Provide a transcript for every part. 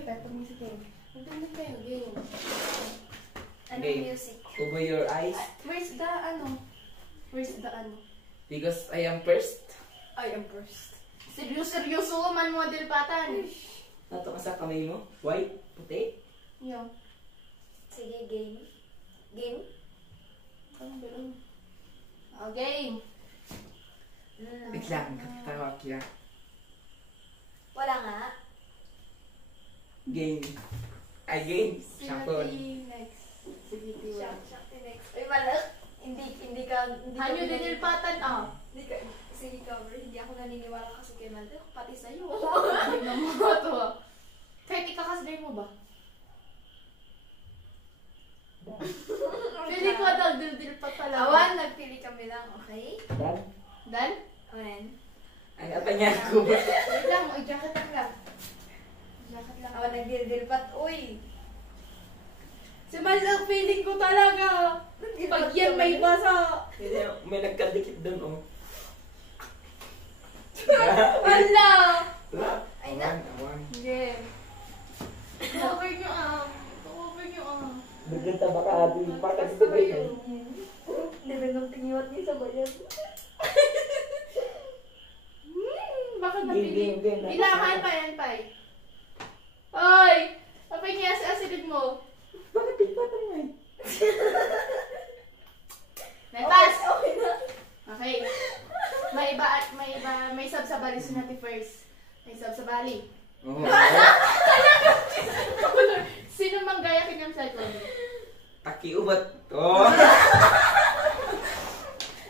kayo, music kayo. Magtugtog kayo, game. Anong music? Cover your eyes. Where's the ano? Where's the ano? Because I am first. I am first. Seryoso man mo, Dilpatan. Nato ka sa kamay mo? White? Puti? Yo. Sige, game. Game? Oh, game. Wait lang, katawag yan. Wala nga. Game. Ay, game. Shampoo. Next. Sige, Next. Uy, malak. Hindi ka... Hanyo din Dilpatan, ah. Hindi ka... Sige, cover. Hindi ako naniniwala kasi kay Maldo. Pati sa'yo. Hindi na mo ito, ah. Kahit ikakasday mo ba? Pili ko daw, Dilpat pala. Awan, nagpili kami lang, okay? Dan? Dan? Awan. Ay, apa niya ko ba? Wait lang, jacket lang. Jacket lang. Awan, nagdilpat. Uy! Si Maldo, feeling ko talaga. Pag yan may basa. May nagkadikit doon, oh. Wala! Ay, na. Awan. Sige. Cover nyo, ah. Cover nyo, ah. Bergenta baka ati para Basta sa kayo. Hindi nang tingiwat niya sa bayan. Baka Game. napili. Bilangan pa yan, Pai. Oy! Papay niya sa asidid mo. Bakit tingpa tayo eh? Nepas! Okay na. Okay. May sub sa bali si Nati first. May sub sa bali. Oo. Sino mang gaya kanyang second? Taki ubat. Oh.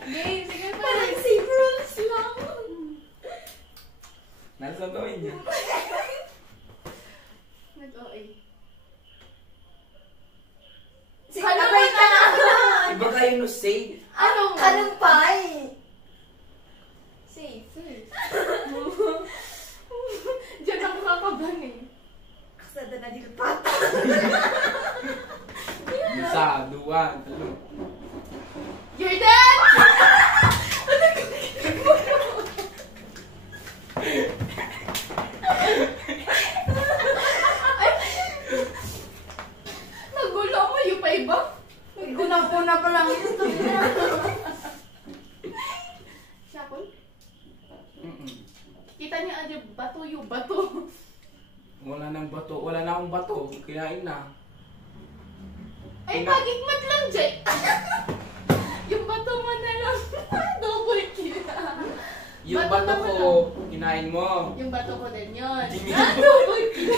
Game, sige pa. Parang save rules lang. Nasa gawin niya. Nag-OA. Sige, nabay ka na. Iba kayo no save. Anong pie? Safe. Diyan ako kakaban eh. Kasada na dilpat. Isa, dua, talo. You're dead! Nagulo mo yung pa iba? Gunang-una pa lang ito. Siyapon? Kita niya ano yung bato. Wala nang bato. Wala na akong bato. Kinain na. Ay, pagigmat lang, Jay. Yung bato mo na lang. Double kill. Yung Bato bato naman ko, kinain mo. Yung bato ko din yun. Hindi. Double kill.